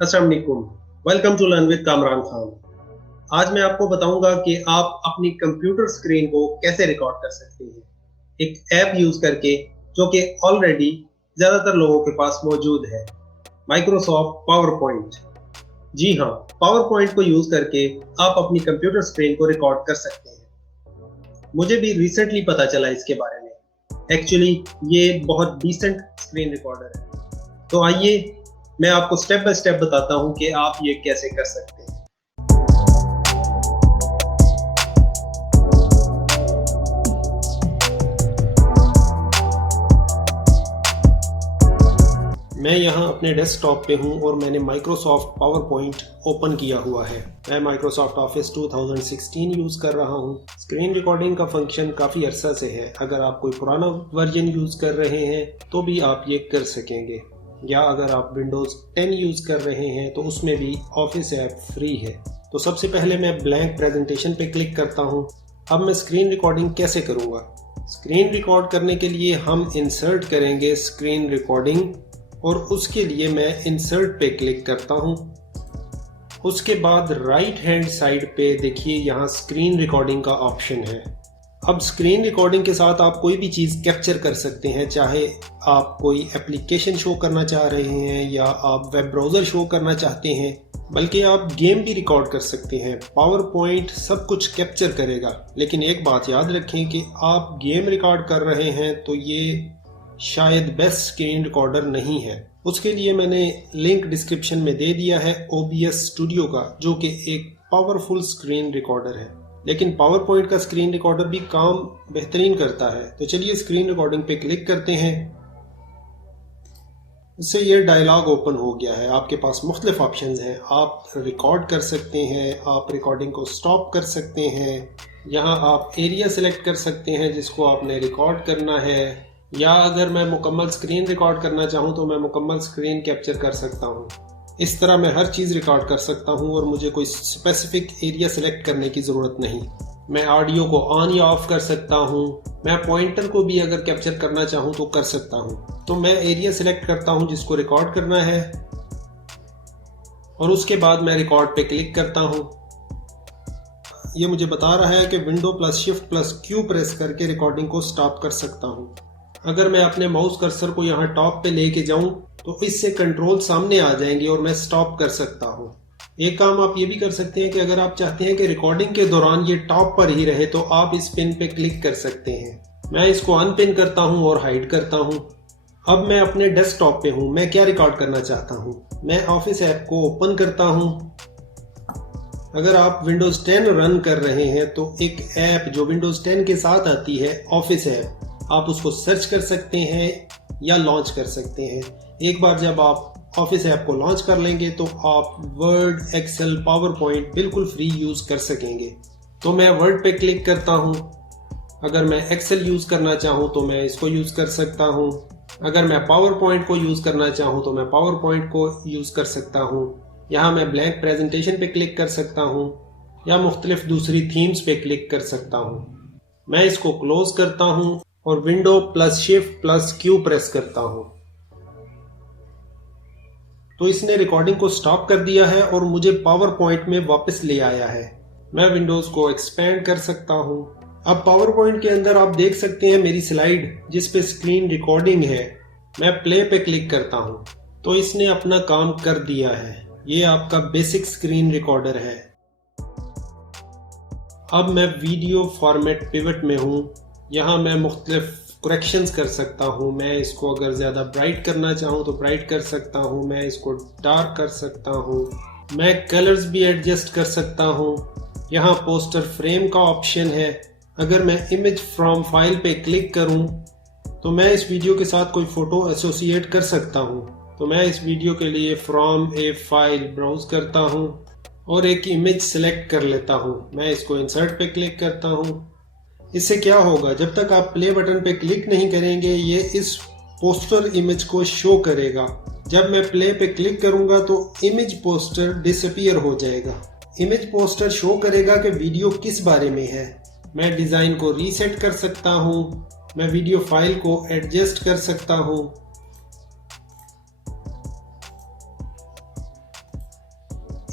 अस्सलाम वालेकुम, welcome to learn with Kamran Khan. आज मैं आपको बताऊंगा कि आप अपनी कंप्यूटर स्क्रीन को कैसे रिकॉर्ड कर सकते हैं एक ऐप यूज करके, जो कि ऑलरेडी ज्यादातर लोगों के पास मौजूद है, माइक्रोसॉफ्ट पावर पॉइंट। जी हाँ, पावर पॉइंट को यूज करके आप अपनी कंप्यूटर स्क्रीन को रिकॉर्ड कर सकते हैं। मुझे भी रिसेंटली पता चला इसके बारे में। एक्चुअली ये बहुत डिसेंट स्क्रीन रिकॉर्डर है। तो आइए मैं आपको स्टेप बाय स्टेप बताता हूं कि आप ये कैसे कर सकते हैं। मैं यहाँ अपने डेस्कटॉप पे हूँ और मैंने माइक्रोसॉफ्ट पावर पॉइंट ओपन किया हुआ है। मैं माइक्रोसॉफ्ट ऑफिस 2016 यूज़ कर रहा हूँ। स्क्रीन रिकॉर्डिंग का फंक्शन काफ़ी अरसा से है। अगर आप कोई पुराना वर्जन यूज़ कर रहे हैं तो भी आप ये कर सकेंगे, या अगर आप विंडोज़ 10 यूज़ कर रहे हैं तो उसमें भी ऑफिस ऐप फ्री है। तो सबसे पहले मैं ब्लैंक प्रेजेंटेशन पे क्लिक करता हूँ। अब मैं स्क्रीन रिकॉर्डिंग कैसे करूँगा? स्क्रीन रिकॉर्ड करने के लिए हम इंसर्ट करेंगे स्क्रीन रिकॉर्डिंग, और उसके लिए मैं इंसर्ट पे क्लिक करता हूँ। उसके बाद राइट हैंड साइड पे देखिए यहाँ स्क्रीन रिकॉर्डिंग का ऑप्शन है। अब स्क्रीन रिकॉर्डिंग के साथ आप कोई भी चीज़ कैप्चर कर सकते हैं, चाहे आप कोई एप्लीकेशन शो करना चाह रहे हैं या आप वेब ब्राउज़र शो करना चाहते हैं, बल्कि आप गेम भी रिकॉर्ड कर सकते हैं। पावर पॉइंट सब कुछ कैप्चर करेगा, लेकिन एक बात याद रखें कि आप गेम रिकॉर्ड कर रहे हैं तो ये शायद बेस्ट स्क्रीन रिकॉर्डर नहीं है। उसके लिए मैंने लिंक डिस्क्रिप्शन में दे दिया है OBS स्टूडियो का, जो कि एक पावरफुल स्क्रीन रिकॉर्डर है। लेकिन पावर पॉइंट का स्क्रीन रिकॉर्डर भी काम बेहतरीन करता है। तो चलिए स्क्रीन रिकॉर्डिंग पे क्लिक करते हैं। इससे ये डायलॉग ओपन हो गया है। आपके पास मुख्तलिफ ऑप्शंस हैं। आप रिकॉर्ड कर सकते हैं, आप रिकॉर्डिंग को स्टॉप कर सकते हैं, यहाँ आप एरिया सेलेक्ट कर सकते हैं जिसको आपने रिकॉर्ड करना है, या अगर मैं मुकम्मल स्क्रीन रिकॉर्ड करना चाहूँ तो मैं मुकम्मल स्क्रीन कैप्चर कर सकता हूँ। इस तरह मैं हर चीज़ रिकॉर्ड कर सकता हूँ और मुझे कोई स्पेसिफिक एरिया सेलेक्ट करने की ज़रूरत नहीं। मैं ऑडियो को ऑन या ऑफ कर सकता हूँ। मैं पॉइंटर को भी अगर कैप्चर करना चाहूँ तो कर सकता हूँ। तो मैं एरिया सेलेक्ट करता हूँ जिसको रिकॉर्ड करना है, और उसके बाद मैं रिकॉर्ड पे क्लिक करता हूँ। ये मुझे बता रहा है कि window plus shift plus Q press करके रिकॉर्डिंग को स्टॉप कर सकता हूँ। अगर मैं अपने माउस कर्सर को यहाँ टॉप पे लेके जाऊं तो इससे कंट्रोल सामने आ जाएंगे और मैं स्टॉप कर सकता हूँ। एक काम आप ये भी कर सकते हैं कि अगर आप चाहते हैं कि रिकॉर्डिंग के दौरान ये टॉप पर ही रहे तो आप इस पिन पे क्लिक कर सकते हैं। मैं इसको अनपिन करता हूँ और हाइड करता हूँ। अब मैं अपने डेस्कटॉप पे हूँ। मैं क्या रिकॉर्ड करना चाहता हूँ? मैं ऑफिस ऐप को ओपन करता हूँ। अगर आप विंडोज 10 रन कर रहे हैं तो एक ऐप जो विंडोज 10 के साथ आती है, ऑफिस ऐप, आप उसको सर्च कर सकते हैं या लॉन्च कर सकते हैं। एक बार जब आप ऑफिस ऐप को लॉन्च कर लेंगे तो आप वर्ड, एक्सेल, पावर पॉइंट बिल्कुल फ्री यूज़ कर सकेंगे। तो मैं वर्ड पे क्लिक करता हूँ। अगर मैं एक्सेल यूज़ करना चाहूँ तो मैं इसको यूज़ कर सकता हूँ। अगर मैं पावर पॉइंट को यूज़ करना चाहूँ तो मैं पावर पॉइंट को यूज़ कर सकता हूँ। यहाँ मैं ब्लैंक प्रेजेंटेशन पे क्लिक कर सकता हूँ या मुख्तलिफ दूसरी थीम्स पे क्लिक कर सकता हूँ। मैं इसको क्लोज करता हूँ और window plus shift plus Q press करता हूं। तो इसने रिकॉर्डिंग को स्टॉप कर दिया है और मुझे पावर पॉइंट में वापस ले आया है। मैं विंडोज को एक्सपेंड कर सकता हूं। अब पावर पॉइंट के अंदर आप देख सकते हैं मेरी स्लाइड जिस पे स्क्रीन रिकॉर्डिंग है। मैं प्ले पे क्लिक करता हूं तो इसने अपना काम कर दिया है। ये आपका बेसिक स्क्रीन रिकॉर्डर है। अब मैं वीडियो फॉर्मेट पिवट में हूं। यहाँ मैं मुख्तलिफ करेक्शंस कर सकता हूँ। मैं इसको अगर ज़्यादा ब्राइट करना चाहूँ तो ब्राइट कर सकता हूँ। मैं इसको डार्क कर सकता हूँ। मैं कलर्स भी एडजस्ट कर सकता हूँ। यहाँ पोस्टर फ्रेम का ऑप्शन है। अगर मैं इमेज फ्रॉम फाइल पे क्लिक करूँ तो मैं इस वीडियो के साथ कोई फ़ोटो एसोसिएट कर सकता हूँ। तो मैं इस वीडियो के लिए फ्रॉम ए फाइल ब्राउज करता हूँ और एक इमेज सेलेक्ट कर लेता हूँ। मैं इसको इंसर्ट पे क्लिक करता हूँ। इससे क्या होगा, जब तक आप प्ले बटन पे क्लिक नहीं करेंगे ये इस पोस्टर इमेज को शो करेगा। जब मैं प्ले पे क्लिक करूंगा तो इमेज पोस्टर डिसअपीयर हो जाएगा। इमेज पोस्टर शो करेगा कि वीडियो किस बारे में है। मैं डिज़ाइन को रीसेट कर सकता हूं। मैं वीडियो फाइल को एडजस्ट कर सकता हूं।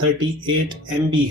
38 MB